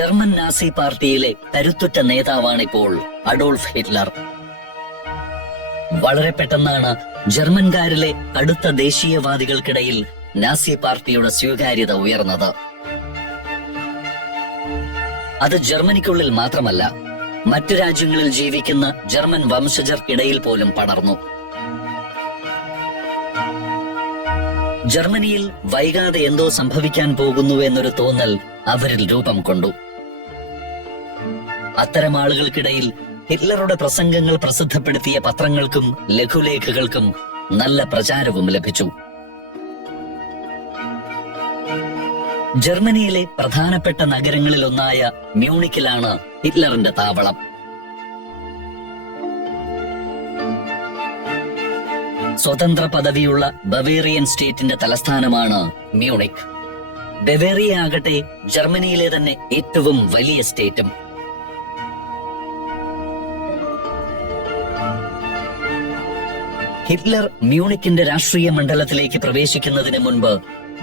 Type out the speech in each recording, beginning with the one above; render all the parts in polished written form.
German Nazi പാർട്ടിയിലെ കരുത്തുറ്റ നേതാവാണിപ്പോൾ Adolf Hitler. വളരെ പെട്ടെന്നാണ് ജർമ്മൻകാരിലെ കടുത്ത ദേശീയവാദികൾക്കിടയിൽ നാസി പാർട്ടിയുടെ സ്വീകാര്യത ഉയർന്നത്. അത് ജർമ്മനിക്കുള്ളിൽ മാത്രമല്ല, മറ്റു രാജ്യങ്ങളിൽ ജീവിക്കുന്ന ജർമ്മൻ വംശജർക്കിടയിൽ പോലും പടർന്നു. ജർമ്മനിയിൽ വൈകാതെ എന്തോ സംഭവിക്കാൻ പോകുന്നു എന്നൊരു തോന്നൽ അവരിൽ രൂപം കൊണ്ടു. അത്തരം ആളുകൾക്കിടയിൽ ഹിറ്റ്ലറുടെ പ്രസംഗങ്ങൾ പ്രസിദ്ധപ്പെടുത്തിയ പത്രങ്ങൾക്കും ലഘുലേഖകൾക്കും നല്ല പ്രചാരവും ലഭിച്ചു. ജർമ്മനിയിലെ പ്രധാനപ്പെട്ട നഗരങ്ങളിലൊന്നായ മ്യൂണിക്കിലാണ് ഹിറ്റ്ലറിന്റെ താവളം. സ്വതന്ത്ര പദവിയുള്ള ബവേറിയൻ സ്റ്റേറ്റിന്റെ തലസ്ഥാനമാണ് മ്യൂണിക്. ബവേറിയ ആകട്ടെ ജർമ്മനിയിലെ തന്നെ ഏറ്റവും വലിയ സ്റ്റേറ്റും. ഹിറ്റ്ലർ മ്യൂണിക്കിന്റെ രാഷ്ട്രീയ മണ്ഡലത്തിലേക്ക് പ്രവേശിക്കുന്നതിന് മുൻപ്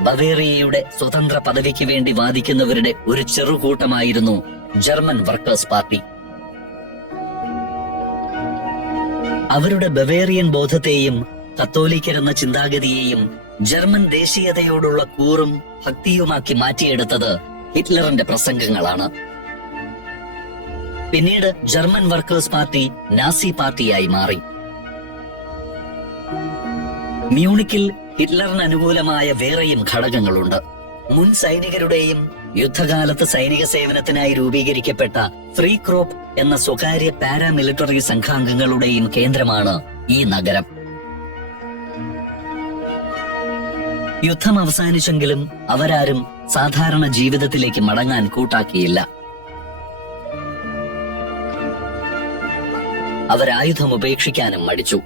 ബവേറിയയുടെ സ്വതന്ത്ര പദവിക്ക് വേണ്ടി വാദിക്കുന്നവരുടെ ഒരു ചെറുകൂട്ടമായിരുന്നു ജർമ്മൻ വർക്കേഴ്സ് പാർട്ടി. അവരുടെ ബവേറിയൻ ബോധത്തെയും കത്തോലിക്കരെന്ന ചിന്താഗതിയെയും ജർമ്മൻ ദേശീയതയോടുള്ള കൂറും ഭക്തിയുമാക്കി മാറ്റിയെടുത്തത് ഹിറ്റ്ലറിന്റെ പ്രസംഗങ്ങളാണ്. പിന്നീട് ജർമ്മൻ വർക്കേഴ്സ് പാർട്ടി നാസി പാർട്ടിയായി മാറി. മ്യൂണിക്കിൽ ഹിറ്റ്ലറിന് അനുകൂലമായ വേറെയും ഘടകങ്ങളുണ്ട്. മുൻ സൈനികരുടെയും യുദ്ധകാലത്ത് സൈനിക സേവനത്തിനായി രൂപീകരിക്കപ്പെട്ട ഫ്രീ ക്രോപ്പ് എന്ന സ്വകാര്യ പാരാമിലിറ്ററി സംഘാംഗങ്ങളുടെയും കേന്ദ്രമാണ് ഈ നഗരം. യുദ്ധം അവസാനിച്ചെങ്കിലും അവരാരും സാധാരണ ജീവിതത്തിലേക്ക് മടങ്ങാൻ കൂട്ടാക്കിയില്ല. അവരായുധം ഉപേക്ഷിക്കാനും മടിച്ചു.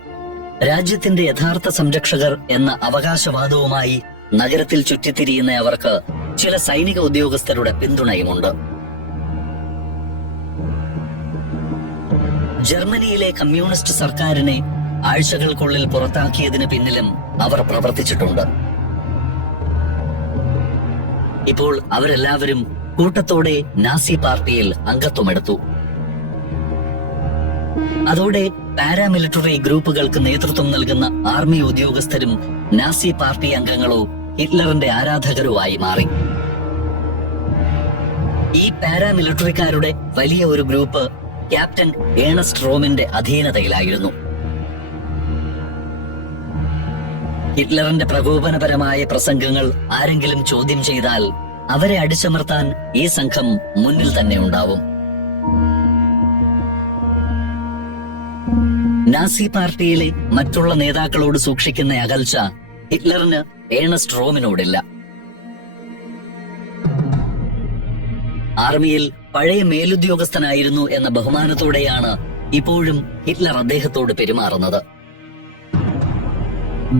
രാജ്യത്തിന്റെ യഥാർത്ഥ സംരക്ഷകർ എന്ന അവകാശവാദവുമായി നഗരത്തിൽ ചുറ്റിത്തിരിയുന്ന അവർക്ക് ചില സൈനിക ഉദ്യോഗസ്ഥരുടെ പിന്തുണയുമുണ്ട്. ജർമ്മനിയിലെ കമ്മ്യൂണിസ്റ്റ് സർക്കാരിനെ ആഴ്ചകൾക്കുള്ളിൽ പുറത്താക്കിയതിന് പിന്നിലും അവർ പ്രവർത്തിച്ചിട്ടുണ്ട്. ഇപ്പോൾ അവരെല്ലാവരും കൂട്ടത്തോടെ നാസി പാർട്ടിയിൽ അംഗത്വമെടുത്തു. അതോടെ പാരാമിലിറ്ററി ഗ്രൂപ്പുകൾക്ക് നേതൃത്വം നൽകുന്ന ആർമി ഉദ്യോഗസ്ഥരും നാസി പാർട്ടി അംഗങ്ങളോ ഹിറ്റ്ലറിന്റെ ആരാധകരോ ആയി മാറി. ഈ പാരാമിലിറ്ററിക്കാരുടെ വലിയ ഒരു ഗ്രൂപ്പ് ക്യാപ്റ്റൻ ഏണസ്റ്റ് റോമിന്റെ അധീനതയിലായിരുന്നു. ഹിറ്റ്ലറിന്റെ പ്രകോപനപരമായ പ്രസംഗങ്ങൾ ആരെങ്കിലും ചോദ്യം ചെയ്താൽ അവരെ അടിച്ചമർത്താൻ ഈ സംഘം മുന്നിൽ തന്നെ ഉണ്ടാവും. നാസി പാർട്ടിയിലെ മറ്റുള്ള നേതാക്കളോട് സൂക്ഷിക്കുന്ന അകൽച്ച ഹിറ്റ്ലറിന് ഏണസ്റ്റ് റോമിനോടില്ല. ആർമിയിൽ പഴയ മേലുദ്യോഗസ്ഥനായിരുന്നു എന്ന ബഹുമാനത്തോടെയാണ് ഇപ്പോഴും ഹിറ്റ്ലർ അദ്ദേഹത്തോട് പെരുമാറുന്നത്.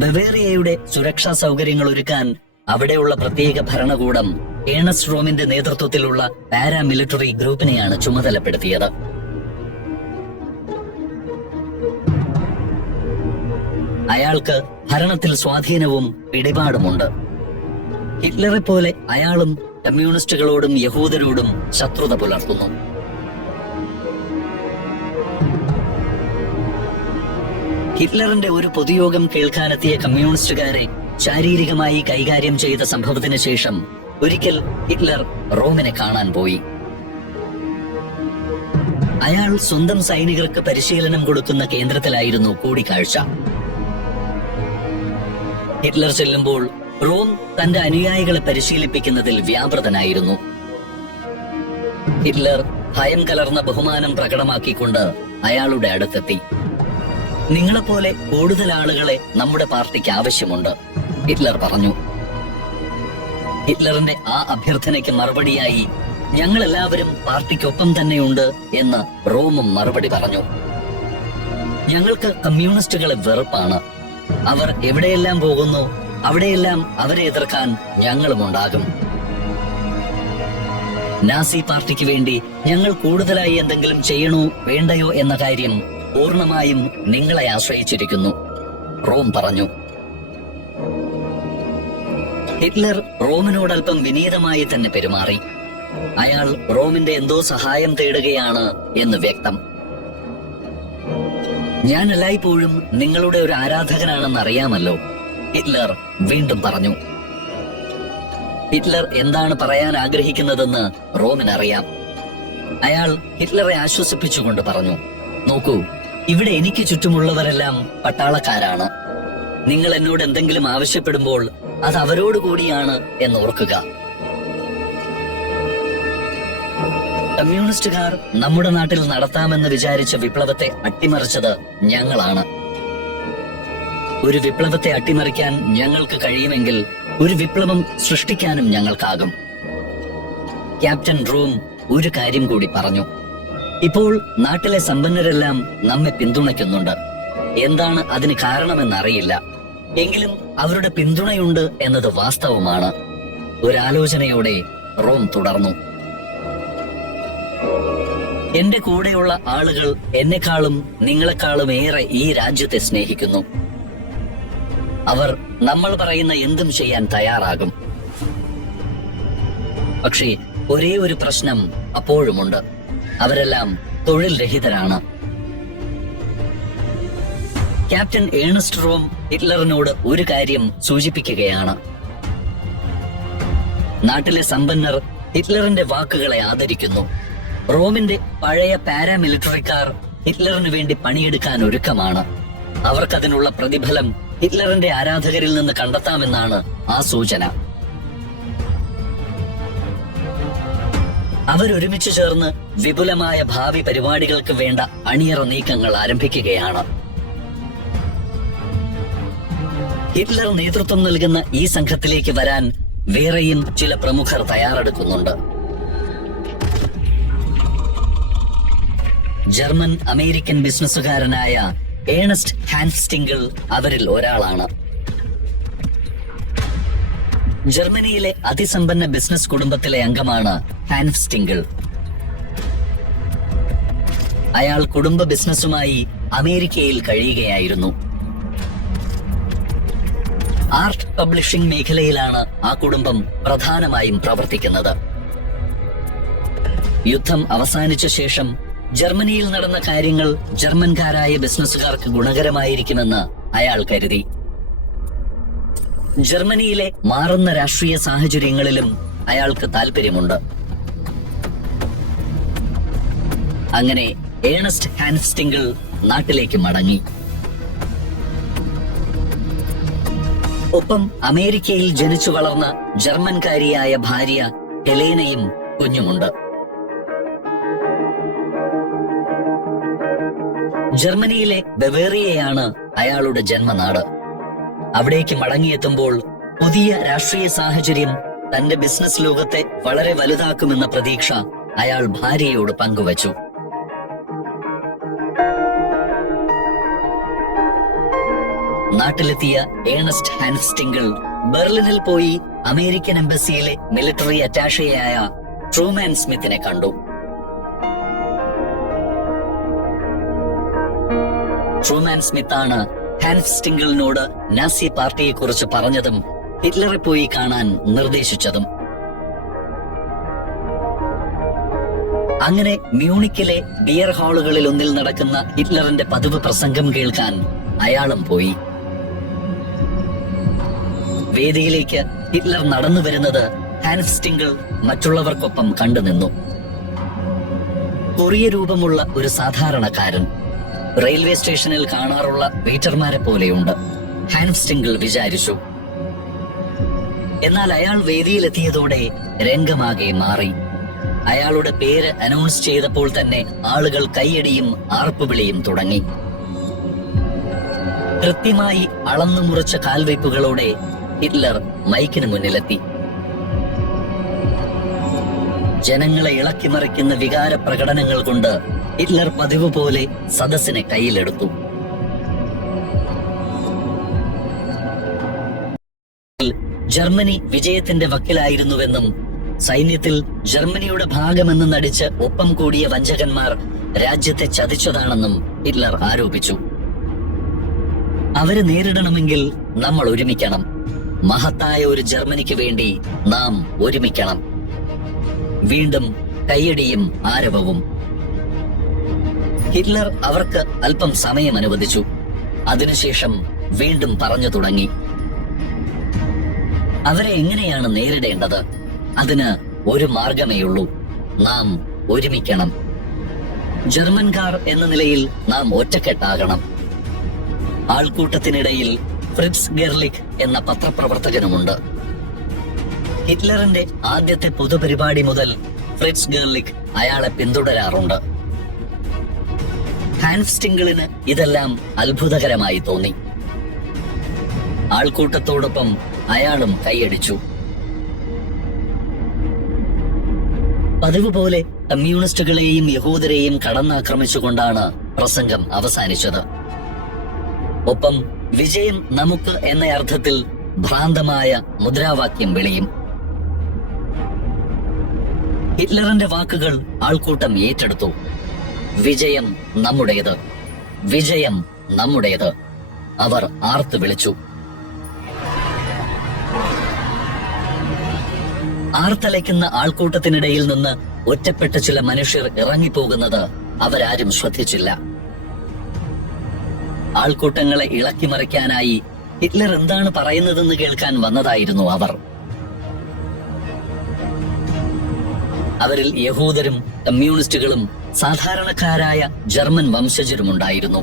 ബവേറിയയുടെ സുരക്ഷാ സൗകര്യങ്ങൾ ഒരുക്കാൻ അവിടെയുള്ള പ്രത്യേക ഭരണകൂടം ഏണസ്റ്റ് റോമിന്റെ നേതൃത്വത്തിലുള്ള പാരാമിലിറ്ററി ഗ്രൂപ്പിനെയാണ് ചുമതലപ്പെടുത്തിയത്. അയാൾക്ക് ഭരണത്തിൽ സ്വാധീനവും പിടിപാടുമുണ്ട്. ഹിറ്റ്ലറെ പോലെ അയാളും കമ്മ്യൂണിസ്റ്റുകളോടും യഹൂദരോടും ശത്രുത പുലർത്തുന്നു. ഹിറ്റ്ലറിന്റെ ഒരു പൊതുയോഗം കേൾക്കാനെത്തിയ കമ്മ്യൂണിസ്റ്റുകാരെ ശാരീരികമായി കൈകാര്യം ചെയ്ത സംഭവത്തിന് ശേഷം ഒരിക്കൽ ഹിറ്റ്ലർ റോമിനെ കാണാൻ പോയി. അയാൾ സ്വന്തം സൈനികർക്ക് പരിശീലനം കൊടുക്കുന്ന കേന്ദ്രത്തിലായിരുന്നു കൂടിക്കാഴ്ച. ഹിറ്റ്ലർ ചെല്ലുമ്പോൾ റോം തന്റെ അനുയായികളെ പരിശീലിപ്പിക്കുന്നതിൽ വ്യാപൃതനായിരുന്നു. ഹിറ്റ്ലർ ഭയം കലർന്ന ബഹുമാനം പ്രകടമാക്കിക്കൊണ്ട് അയാളുടെ അടുത്തെത്തി. നിങ്ങളെപ്പോലെ കൂടുതൽ ആളുകളെ നമ്മുടെ പാർട്ടിക്ക് ആവശ്യമുണ്ട്, ഹിറ്റ്ലർ പറഞ്ഞു. ഹിറ്റ്ലറിന്റെ ആ അഭ്യർത്ഥനയ്ക്ക് മറുപടിയായി ഞങ്ങളെല്ലാവരും പാർട്ടിക്കൊപ്പം തന്നെയുണ്ട് എന്ന് റോമും മറുപടി പറഞ്ഞു. ഞങ്ങൾക്ക് കമ്മ്യൂണിസ്റ്റുകളെ വെറുപ്പാണ്. അവർ എവിടെയെല്ലാം പോകുന്നു അവിടെയെല്ലാം അവരെ എതിർക്കാൻ ഞങ്ങളുമുണ്ടാകും. നാസി പാർട്ടിക്ക് വേണ്ടി ഞങ്ങൾ കൂടുതലായി എന്തെങ്കിലും ചെയ്യണോ വേണ്ടയോ എന്ന കാര്യം പൂർണ്ണമായും നിങ്ങളെ ആശ്രയിച്ചിരിക്കുന്നു, റോം പറഞ്ഞു. ഹിറ്റ്ലർ റോമിനോടൽപ്പം വിനീതമായി തന്നെ പെരുമാറി. അയാൾ റോമിന്റെ എന്തോ സഹായം തേടുകയാണ് എന്ന് വ്യക്തം. ഞാൻ എല്ലായ്പ്പോഴും നിങ്ങളുടെ ഒരു ആരാധകനാണെന്ന് അറിയാമല്ലോ, ഹിറ്റ്ലർ വീണ്ടും പറഞ്ഞു. ഹിറ്റ്ലർ എന്താണ് പറയാൻ ആഗ്രഹിക്കുന്നതെന്ന് റോമിനറിയാം. അയാൾ ഹിറ്റ്ലറെ ആശ്വസിപ്പിച്ചുകൊണ്ട് പറഞ്ഞു, നോക്കൂ, ഇവിടെ എനിക്ക് ചുറ്റുമുള്ളവരെല്ലാം പട്ടാളക്കാരാണ്. നിങ്ങൾ എന്നോട് എന്തെങ്കിലും ആവശ്യപ്പെടുമ്പോൾ അത് അവരോട് കൂടിയാണ് എന്ന് ഓർക്കുക. കമ്മ്യൂണിസ്റ്റുകാർ നമ്മുടെ നാട്ടിൽ നടത്താമെന്ന് വിചാരിച്ച വിപ്ലവത്തെ അട്ടിമറിച്ചത് ഞങ്ങളാണ്. ഒരു വിപ്ലവത്തെ അട്ടിമറിക്കാൻ ഞങ്ങൾക്ക് കഴിയുമെങ്കിൽ ഒരു വിപ്ലവം സൃഷ്ടിക്കാനും ഞങ്ങൾക്കാകും. ക്യാപ്റ്റൻ റൂം ഒരു കാര്യം കൂടി പറഞ്ഞു. ഇപ്പോൾ നാട്ടിലെ സമ്പന്നരെല്ലാം നമ്മെ പിന്തുണയ്ക്കുന്നുണ്ട്. എന്താണ് അതിന് കാരണമെന്നറിയില്ല. എങ്കിലും അവരുടെ പിന്തുണയുണ്ട് എന്നത് വാസ്തവമാണ്. ഒരാലോചനയോടെ റോം തുടർന്നു. എന്റെ കൂടെയുള്ള ആളുകൾ എന്നെക്കാളും നിങ്ങളെക്കാളും ഏറെ ഈ രാജ്യത്തെ സ്നേഹിക്കുന്നു. അവർ നമ്മൾ പറയുന്ന എന്തും ചെയ്യാൻ തയ്യാറാകും. പക്ഷേ ഒരേ ഒരു പ്രശ്നം അപ്പോഴുമുണ്ട്. അവരെല്ലാം തൊഴിൽ രഹിതരാണ്. ക്യാപ്റ്റൻ ഏണസ്റ്റ് റോം ഹിറ്റ്ലറിനോട് ഒരു കാര്യം സൂചിപ്പിക്കുകയാണ്. നാട്ടിലെ സമ്പന്നർ ഹിറ്റ്ലറിന്റെ വാക്കുകളെ ആദരിക്കുന്നു. റോമിന്റെ പഴയ പാരാമിലിറ്ററിക്കാർ ഹിറ്റ്ലറിന് വേണ്ടി പണിയെടുക്കാൻ ഒരുക്കമാണ്. അവർക്കതിനുള്ള പ്രതിഫലം ഹിറ്റ്ലറിന്റെ ആരാധകരിൽ നിന്ന് കണ്ടെത്താമെന്നാണ് ആ സൂചന. അവരൊരുമിച്ച് ചേർന്ന് വിപുലമായ ഭാവി പരിപാടികൾക്ക് വേണ്ട അണിയറ നീക്കങ്ങൾ ആരംഭിക്കുകയാണ്. ഹിറ്റ്ലർ നേതൃത്വം നൽകുന്ന ഈ സംഘത്തിലേക്ക് വരാൻ വേറെയും ചില പ്രമുഖർ തയ്യാറെടുക്കുന്നുണ്ട്. ജർമ്മൻ അമേരിക്കൻ ബിസിനസ്സുകാരനായ ഏണസ്റ്റ് ഹാൻസ്റ്റിംഗിൾ അവരിൽ ഒരാളാണ്. ജർമ്മനിയിലെ അതിസമ്പന്ന ബിസിനസ് കുടുംബത്തിലെ അംഗമാണ് ഹാൻസ്റ്റിംഗിൾ. അയാൾ കുടുംബ ബിസിനസ്സുമായി അമേരിക്കയിൽ കഴിയുകയായിരുന്നു. ആർട്ട് പബ്ലിഷിംഗ് മേഖലയിലാണ് ആ കുടുംബം പ്രധാനമായും പ്രവർത്തിക്കുന്നത്. യുദ്ധം അവസാനിച്ച ശേഷം ജർമ്മനിയിൽ നടന്ന കാര്യങ്ങൾ ജർമ്മൻകാരായ ബിസിനസ്സുകാർക്ക് ഗുണകരമായിരിക്കുമെന്ന് അയാൾ കരുതി. ജർമ്മനിയിലെ മാറുന്ന രാഷ്ട്രീയ സാഹചര്യങ്ങളിലും അയാൾക്ക് താല്പര്യമുണ്ട്. അങ്ങനെ ഏണസ്റ്റ് ഹാൻസ്റ്റിംഗിൾ നാട്ടിലേക്ക് മടങ്ങി. ഒപ്പം അമേരിക്കയിൽ ജനിച്ചു വളർന്ന ജർമ്മൻകാരിയായ ഭാര്യ ഹെലേനയും കുഞ്ഞുമുണ്ട്. ജർമ്മനിയിലെ ബവേറിയയാണ് അയാളുടെ ജന്മനാട്. അവിടേക്ക് മടങ്ങിയെത്തുമ്പോൾ പുതിയ രാഷ്ട്രീയ സാഹചര്യം തന്റെ ബിസിനസ് ലോകത്തെ വളരെ വലുതാക്കുമെന്ന പ്രതീക്ഷ അയാൾ ഭാര്യയോട് പങ്കുവച്ചു. നാട്ടിലെത്തിയ ഏണസ്റ്റ് ഹാൻസ്റ്റിംഗിൾ ബെർലിനിൽ പോയി അമേരിക്കൻ എംബസിയിലെ മിലിറ്ററി അറ്റാഷയായ ട്രൂമാൻ സ്മിത്തിനെ കണ്ടു. ട്രൂമാൻ സ്മിത്താണ് ഹാൻസ്റ്റിംഗിളിനോട് നാസി പാർട്ടിയെക്കുറിച്ച് പറഞ്ഞതും ഹിറ്റ്ലറെ പോയി കാണാൻ നിർദ്ദേശിച്ചതും. അങ്ങനെ മ്യൂണിക്കിലെ ബിയർ ഹാളുകളിൽ ഒന്നിൽ നടക്കുന്ന ഹിറ്റ്ലറിന്റെ പതിവ് പ്രസംഗം കേൾക്കാൻ അയാളും പോയി. വേദിയിലേക്ക് ഹിറ്റ്ലർ നടന്നു വരുന്നത് ഹാൻസ്റ്റിംഗിൾ മറ്റുള്ളവർക്കൊപ്പം കണ്ടുനിന്നു. കൊറിയ രൂപമുള്ള ഒരു സാധാരണക്കാരൻ. റെയിൽവേ സ്റ്റേഷനിൽ കാണാറുള്ള വെയിറ്റർമാരെ പോലെയുണ്ട്, ഹാൻസ്റ്റിംഗിൾ വിചാരിച്ചു. എന്നാൽ അയാൾ വേദിയിലെത്തിയതോടെ രംഗമാകെ മാറി. അയാളുടെ പേര് അനൗൺസ് ചെയ്തപ്പോൾ തന്നെ ആളുകൾ കൈയടിയും ആർപ്പുവിളിയും തുടങ്ങി. കൃത്യമായി അളന്നു മുറിച്ച കാൽവയ്പുകളോടെ ഹിറ്റ്ലർ മൈക്കിന് മുന്നിലെത്തി. ജനങ്ങളെ ഇളക്കിമറിക്കുന്ന വികാര പ്രകടനങ്ങൾ കൊണ്ട് ഹിറ്റ്ലർ പതിവ് പോലെ സദസ്സിനെ കയ്യിലെടുത്തു. ജർമ്മനി വിജയത്തിന്റെ വക്കിലായിരുന്നുവെന്നും സൈന്യത്തിൽ ജർമ്മനിയുടെ ഭാഗമെന്ന് നടിച്ച് ഒപ്പം കൂടിയ വഞ്ചകന്മാർ രാജ്യത്തെ ചതിച്ചതാണെന്നും ഹിറ്റ്ലർ ആരോപിച്ചു. അവരെ നേരിടണമെങ്കിൽ നമ്മൾ ഒരുമിക്കണം. മഹത്തായ ഒരു ജർമ്മനിക്ക് വേണ്ടി നാം ഒരുമിക്കണം. വീണ്ടും കയ്യടിയും ആരവവും. ഹിറ്റ്ലർ അവർക്ക് അല്പം സമയം അനുവദിച്ചു. അതിനുശേഷം വീണ്ടും പറഞ്ഞു തുടങ്ങി. അവരെ എങ്ങനെയാണ് നേരിടേണ്ടത്? അതിന് ഒരു മാർഗമേയുള്ളൂ. നാം ഒരുമിക്കണം. ജർമ്മൻകാർ എന്ന നിലയിൽ നാം ഒറ്റക്കെട്ടാകണം. ആൾക്കൂട്ടത്തിനിടയിൽ ഫ്രിറ്റ്സ് ഗെർലിക് എന്ന പത്രപ്രവർത്തകനുമുണ്ട്. ഹിറ്റ്ലറിന്റെ ആദ്യത്തെ പൊതുപരിപാടി മുതൽ ഫ്രിറ്റ്സ് ഗെർലിക് അയാളെ പിന്തുടരാറുണ്ട്. ഹാൻസ് സ്റ്റിംഗിളിന് ഇതെല്ലാം അത്ഭുതകരമായി തോന്നി. ആൾക്കൂട്ടത്തോടൊപ്പം അയാളും കൈയടിച്ചു. പതിവ് പോലെ കമ്മ്യൂണിസ്റ്റുകളെയും യഹൂദരെയും കടന്നാക്രമിച്ചുകൊണ്ടാണ് പ്രസംഗം അവസാനിച്ചത്. ഒപ്പം വിജയം നമുക്ക് എന്ന അർത്ഥത്തിൽ ഭ്രാന്തമായ മുദ്രാവാക്യം വിളിയും. ഹിറ്റ്ലറിന്റെ വാക്കുകൾ ആൾക്കൂട്ടം ഏറ്റെടുത്തു. വിജയം നമ്മുടേത്, വിജയം നമ്മുടേത്, അവർ ആർത്തു വിളിച്ചു. ആർത്തലയ്ക്കുന്ന ആൾക്കൂട്ടത്തിനിടയിൽ നിന്ന് ഒറ്റപ്പെട്ട ചില മനുഷ്യർ ഇറങ്ങിപ്പോകുന്നത് അവരാരും ശ്രദ്ധിച്ചില്ല. ആൾക്കൂട്ടങ്ങളെ ഇളക്കി മറിക്കാനായി ഹിറ്റ്ലർ എന്താണ് പറയുന്നതെന്ന് കേൾക്കാൻ വന്നതായിരുന്നു അവർ. അവരിൽ യഹൂദരും കമ്മ്യൂണിസ്റ്റുകളും സാധാരണക്കാരായ ജർമ്മൻ വംശജരുമുണ്ടായിരുന്നു.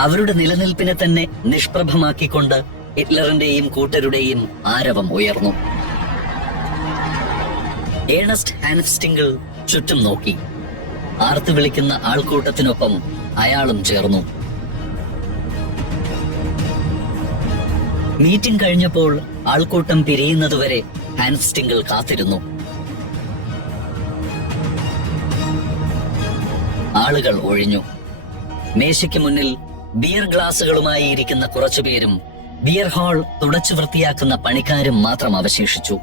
അവരുടെ നിലനിൽപ്പിനെ തന്നെ നിഷ്പ്രഭമാക്കിക്കൊണ്ട് ഹിറ്റ്ലറിന്റെയും കൂട്ടരുടെയും ആരവം ഉയർന്നു. ഏണസ്റ്റ് ഹാൻസ് സ്റ്റിംഗിൾ ചുറ്റും നോക്കി. ആർത്തു വിളിക്കുന്ന ആൾക്കൂട്ടത്തിനൊപ്പം അയാളും ചേർന്നു. മീറ്റിംഗ് കഴിഞ്ഞപ്പോൾ ആൾക്കൂട്ടം പിരിയുന്നതുവരെ ഹാൻസ് സ്റ്റിംഗിൾ കാത്തിരുന്നു. ആളുകൾ ഒഴിഞ്ഞു. മേശയ്ക്ക് മുന്നിൽ ബിയർ ഗ്ലാസുകളുമായി ഇരിക്കുന്ന കുറച്ചുപേരും ബിയർ ഹാൾ തുടച്ചു വൃത്തിയാക്കുന്ന പണിക്കാരും മാത്രം അവശേഷിച്ചു.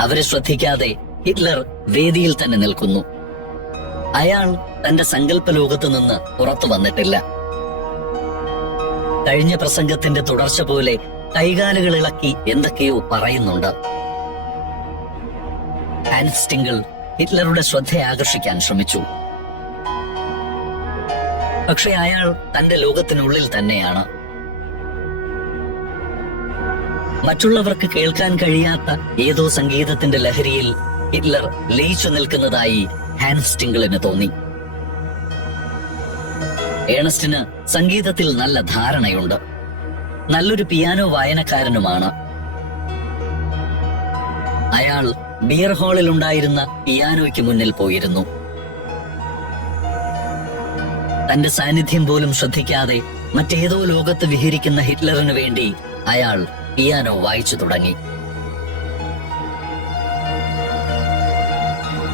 അവരെ ശ്രദ്ധിക്കാതെ ഹിറ്റ്ലർ വേദിയിൽ തന്നെ നിൽക്കുന്നു. അയാൾ തന്റെ സങ്കല്പ ലോകത്തു നിന്ന് പുറത്തു വന്നിട്ടില്ല. കഴിഞ്ഞ പ്രസംഗത്തിന്റെ തുടർച്ച പോലെ കൈകാലുകൾ ഇളക്കി എന്തൊക്കെയോ പറയുന്നുണ്ട്. ഹാൻസ് സ്റ്റിംഗിൾ ഹിറ്റ്ലറുടെ ശ്രദ്ധ ആകർഷിക്കാൻ ശ്രമിച്ചു. പക്ഷെ അയാൾ തന്റെ ലോകത്തിനുള്ളിൽ തന്നെയാണ്. മറ്റുള്ളവർക്ക് കേൾക്കാൻ കഴിയാത്ത ഏതോ സംഗീതത്തിന്റെ ലഹരിയിൽ ഹിറ്റ്ലർ ലയിച്ചു നിൽക്കുന്നതായി ഹാൻസ് സ്റ്റിംഗിളിന് തോന്നി. ഏണസ്റ്റിന് സംഗീതത്തിൽ നല്ല ധാരണയുണ്ട്. നല്ലൊരു പിയാനോ വായനക്കാരനുമാണ്. അയാൾ ബിയർ ഹാളിൽ ഉണ്ടായിരുന്ന പിയാനോയ്ക്ക് മുന്നിൽ പോയിരുന്നു. തന്റെ സാന്നിധ്യം പോലും ശ്രദ്ധിക്കാതെ മറ്റേതോ ലോകത്ത് വിഹരിക്കുന്ന ഹിറ്റ്ലറിന് വേണ്ടി അയാൾ പിയാനോ വായിച്ചു തുടങ്ങി.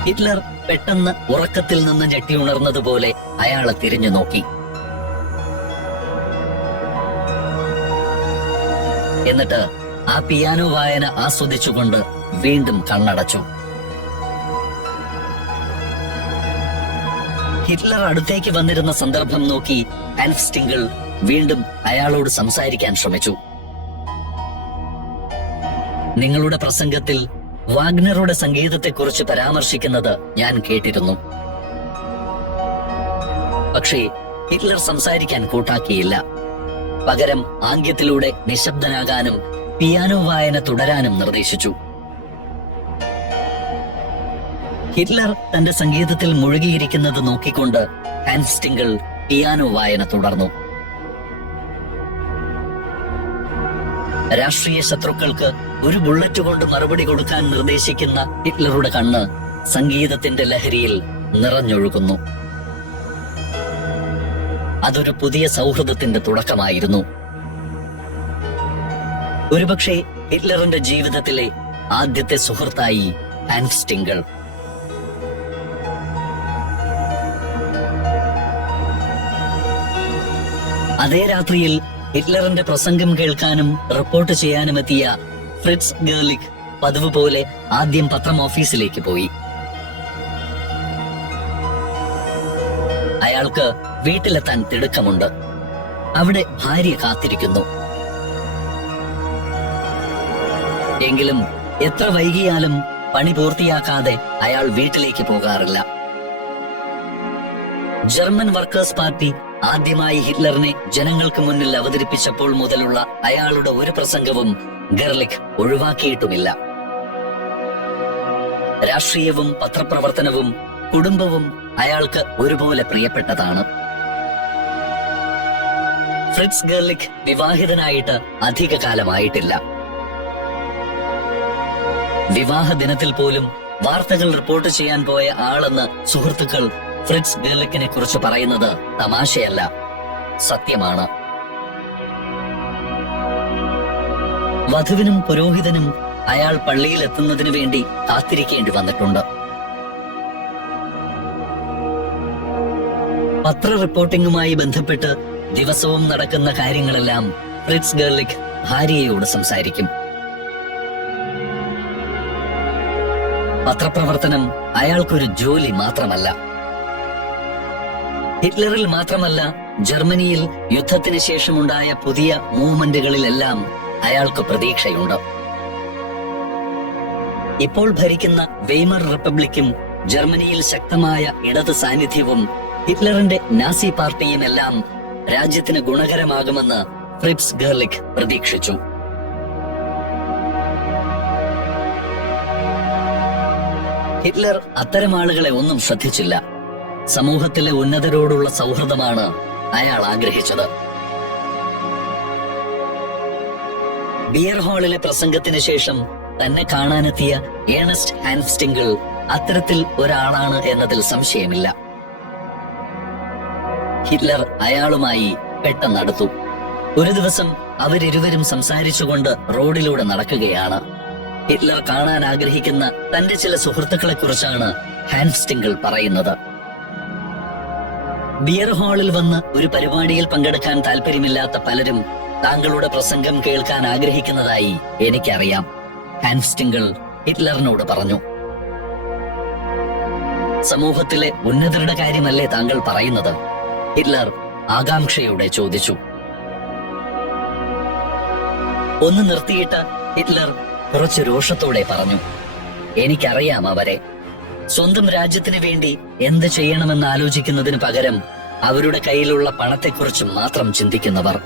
ഹിറ്റ്ലർ പെട്ടെന്ന് ഉറക്കത്തിൽ നിന്ന് ഞെട്ടിയുണർന്നതുപോലെ അയാളെ തിരിഞ്ഞു നോക്കി. എന്നിട്ട് ആ പിയാനോ വായന ആസ്വദിച്ചുകൊണ്ട് വീണ്ടും കണ്ണടച്ചു. ഹിറ്റ്ലർ അടുത്തേക്ക് വന്നിരുന്ന സന്ദർഭം നോക്കി ഹാൻസ് സ്റ്റിംഗിൾ വീണ്ടും അയാളോട് സംസാരിക്കാൻ ശ്രമിച്ചു. നിങ്ങളുടെ പ്രസംഗത്തിൽ വാഗ്നറുടെ സംഗീതത്തെക്കുറിച്ച് പരാമർശിക്കുന്നത് ഞാൻ കേട്ടിരുന്നു. പക്ഷേ ഹിറ്റ്ലർ സംസാരിക്കാൻ കൂട്ടാക്കിയില്ല. പകരം ആംഗ്യത്തിലൂടെ നിശബ്ദനാകാനും പിയാനോ വായന തുടരാനും നിർദ്ദേശിച്ചു. ഹിറ്റ്ലർ തന്റെ സംഗീതത്തിൽ മുഴുകിയിരിക്കുന്നത് നോക്കിക്കൊണ്ട് ഹാൻസ് സ്റ്റിംഗിൾ പിയാനോ വായന തുടർന്നു. രാഷ്ട്രീയ ശത്രുക്കൾക്ക് ഒരു ബുള്ളറ്റ് കൊണ്ട് മറുപടി കൊടുക്കാൻ നിർദ്ദേശിക്കുന്ന ഹിറ്റ്ലറുടെ കണ്ണ് സംഗീതത്തിന്റെ ലഹരിയിൽ നിറഞ്ഞൊഴുകുന്നു. അതൊരു പുതിയ സൗഹൃദത്തിന്റെ തുടക്കമായിരുന്നു. ഒരുപക്ഷെ ഹിറ്റ്ലറിന്റെ ജീവിതത്തിലെ ആദ്യത്തെ സുഹൃത്തായി ഹാൻസ് സ്റ്റിംഗിൾ. അതേ രാത്രിയിൽ ഹിറ്റ്ലറിന്റെ പ്രസംഗം കേൾക്കാനും റിപ്പോർട്ട് ചെയ്യാനും എത്തിയ ഫ്രിറ്റ്സ് ഗെർലിക് പതിവ് പോലെ ആദ്യം പത്രം ഓഫീസിലേക്ക് പോയി. അയാൾക്ക് വീട്ടിലെത്താൻ തിടുക്കമുണ്ട്. അവിടെ ഭാര്യ കാത്തിരിക്കുന്നു. എങ്കിലും എത്ര വൈകിയാലും പണി പൂർത്തിയാക്കാതെ അയാൾ വീട്ടിലേക്ക് പോകാറില്ല. ജർമ്മൻ വർക്കേഴ്സ് പാർട്ടി ആദ്യമായി ഹിറ്റ്ലറിനെ ജനങ്ങൾക്ക് മുന്നിൽ അവതരിപ്പിച്ചപ്പോൾ മുതലുള്ള അയാളുടെ ഒരു പ്രസംഗവും ഗെർലിക് ഒഴിവാക്കിയിട്ടുമില്ല. രാഷ്ട്രീയവും പത്രപ്രവർത്തനവും കുടുംബവും അയാൾക്ക് ഒരുപോലെ പ്രിയപ്പെട്ടതാണ്. ഫ്രിറ്റ്സ് ഗെർലിക് വിവാഹിതനായിട്ട് അധിക കാലമായിട്ടില്ല. വിവാഹ ദിനത്തിൽ പോലും വാർത്തകൾ റിപ്പോർട്ട് ചെയ്യാൻ പോയ ആളെന്ന് സുഹൃത്തുക്കൾ ഫ്രിറ്റ്സ് ഗെർലിക്കിനെ കുറിച്ച് പറയുന്നത് തമാശയല്ല, സത്യമാണ്. വധുവിനും പുരോഹിതനും അയാൾ പള്ളിയിൽ എത്തുന്നതിന് വേണ്ടി കാത്തിരിക്കേണ്ടി വന്നിട്ടുണ്ട്. പത്ര റിപ്പോർട്ടിംഗുമായി ബന്ധപ്പെട്ട് ദിവസവും നടക്കുന്ന കാര്യങ്ങളെല്ലാം ഫ്രിറ്റ്സ് ഗെർലിക് ഭാര്യയോട് സംസാരിക്കും. പത്രപ്രവർത്തനം അയാൾക്കൊരു ജോലി മാത്രമല്ല. ഹിറ്റ്ലറിൽ മാത്രമല്ല, ജർമ്മനിയിൽ യുദ്ധത്തിന് ശേഷമുണ്ടായ പുതിയ മൂവ്മെന്റുകളിലെല്ലാം അയാൾക്ക് പ്രതീക്ഷയുണ്ട്. ഇപ്പോൾ ഭരിക്കുന്ന വെയ്മർ റിപ്പബ്ലിക്കും ജർമ്മനിയിൽ ശക്തമായ ഇടത് സാന്നിധ്യവും ഹിറ്റ്ലറിന്റെ നാസി പാർട്ടിയുമെല്ലാം രാജ്യത്തിന് ഗുണകരമാകുമെന്ന് ഫ്രിറ്റ്സ് ഗെർലിക് പ്രതീക്ഷിച്ചു. ഹിറ്റ്ലർ അത്തരം ആളുകളെ ഒന്നും ശ്രദ്ധിച്ചില്ല. സമൂഹത്തിലെ ഉന്നതരോടുള്ള സൗഹൃദമാണ് അയാൾ ആഗ്രഹിച്ചത്. ബിയർ ഹാളിലെ പ്രസംഗത്തിന് ശേഷം തന്നെ കാണാനെത്തിയ ഏണസ്റ്റ് ഹാൻസ്റ്റിംഗിൾ അത്തരത്തിൽ ഒരാളാണ് എന്നതിൽ സംശയമില്ല. ഹിറ്റ്ലർ അയാളുമായി പെട്ടെന്നടുത്തു. ഒരു ദിവസം അവരിരുവരും സംസാരിച്ചുകൊണ്ട് റോഡിലൂടെ നടക്കുകയാണ്. ഹിറ്റ്ലർ കാണാൻ ആഗ്രഹിക്കുന്ന തന്റെ ചില സുഹൃത്തുക്കളെ കുറിച്ചാണ് ഹാൻസ്റ്റിംഗിൾ പറയുന്നത്. ബിയർ ഹാളിൽ വന്ന് ഒരു പരിപാടിയിൽ പങ്കെടുക്കാൻ താല്പര്യമില്ലാത്ത പലരും താങ്കളുടെ പ്രസംഗം കേൾക്കാൻ ആഗ്രഹിക്കുന്നതായി എനിക്കറിയാം, ഹാൻസ്റ്റിംഗിൾ ഹിറ്റ്ലറിനോട് പറഞ്ഞു. സമൂഹത്തിലെ ഉന്നതരുടെ കാര്യമല്ലേ താങ്കൾ പറയുന്നത്? ഹിറ്റ്ലർ ആകാംക്ഷയോടെ ചോദിച്ചു. ഒന്ന് നിർത്തിയിട്ട് ഹിറ്റ്ലർ കുറച്ച് രോഷത്തോടെ പറഞ്ഞു, എനിക്കറിയാം അവരെ. സ്വന്തം രാജ്യത്തിന് വേണ്ടി എന്ത് ചെയ്യണമെന്ന് ആലോചിക്കുന്നതിന് പകരം അവരുടെ കയ്യിലുള്ള പണത്തെക്കുറിച്ച് മാത്രം ചിന്തിക്കുന്നവർ.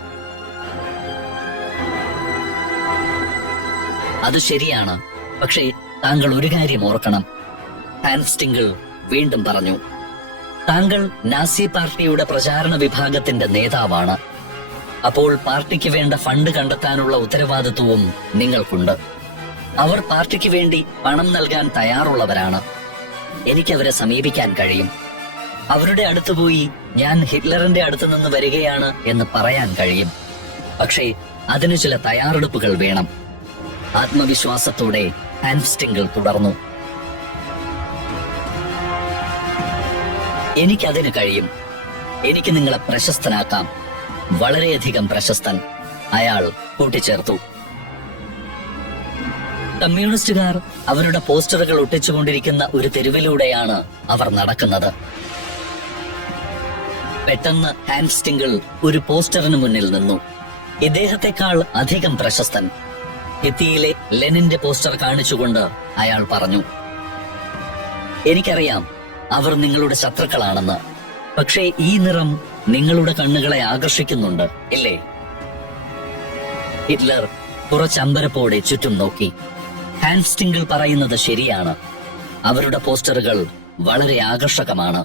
അത് ശരിയാണ്, പക്ഷേ താങ്കൾ ഒരു കാര്യം ഓർക്കണം, ഹാൻസ്റ്റിംഗിൾ വീണ്ടും പറഞ്ഞു. താങ്കൾ നാസി പാർട്ടിയുടെ പ്രചാരണ വിഭാഗത്തിന്റെ നേതാവാണ്. അപ്പോൾ പാർട്ടിക്ക് വേണ്ട ഫണ്ട് കണ്ടെത്താനുള്ള ഉത്തരവാദിത്വവും നിങ്ങൾക്കുണ്ട്. അവർ പാർട്ടിക്ക് വേണ്ടി പണം നൽകാൻ തയ്യാറുള്ളവരാണ്. എനിക്കവരെ സമീപിക്കാൻ കഴിയും. അവരുടെ അടുത്ത് പോയി ഞാൻ ഹിറ്റ്ലറിന്റെ അടുത്ത് നിന്ന് വരികയാണ് എന്ന് പറയാൻ കഴിയും. പക്ഷേ അതിനു ചില തയ്യാറെടുപ്പുകൾ വേണം. ആത്മവിശ്വാസത്തോടെ ഹാൻസ്റ്റിംഗിൾ തുടർന്നു. എനിക്കതിന് കഴിയും. എനിക്ക് നിങ്ങളെ പ്രശസ്തനാക്കാം, വളരെയധികം പ്രശസ്തൻ, അയാൾ കൂട്ടിച്ചേർത്തു. കമ്മ്യൂണിസ്റ്റുകാർ അവരുടെ പോസ്റ്ററുകൾ ഒട്ടിച്ചുകൊണ്ടിരിക്കുന്ന ഒരു തെരുവിലൂടെയാണ് അവർ നടക്കുന്നത്. പെട്ടെന്ന് ഹാൻസ്റ്റിംഗിൾ ഒരു പോസ്റ്ററിന് മുന്നിൽ നിന്നു. ഇദ്ദേഹത്തെക്കാൾ അധികം പ്രശസ്തൻ. ഭിത്തിയിലെ ലെനിന്റെ പോസ്റ്റർ കാണിച്ചുകൊണ്ട് അയാൾ പറഞ്ഞു, എനിക്കറിയാം അവർ നിങ്ങളുടെ ശത്രുക്കളാണെന്ന്, പക്ഷേ ഈ നിറം നിങ്ങളുടെ കണ്ണുകളെ ആകർഷിക്കുന്നുണ്ട്, ഇല്ലേ? ഹിറ്റ്ലർ കുറച്ചമ്പരപ്പോടെ ചുറ്റും നോക്കി. ഹാൻസ്റ്റിംഗിൾ പറയുന്നത് ശരിയാണ്. അവരുടെ പോസ്റ്ററുകൾ വളരെ ആകർഷകമാണ്.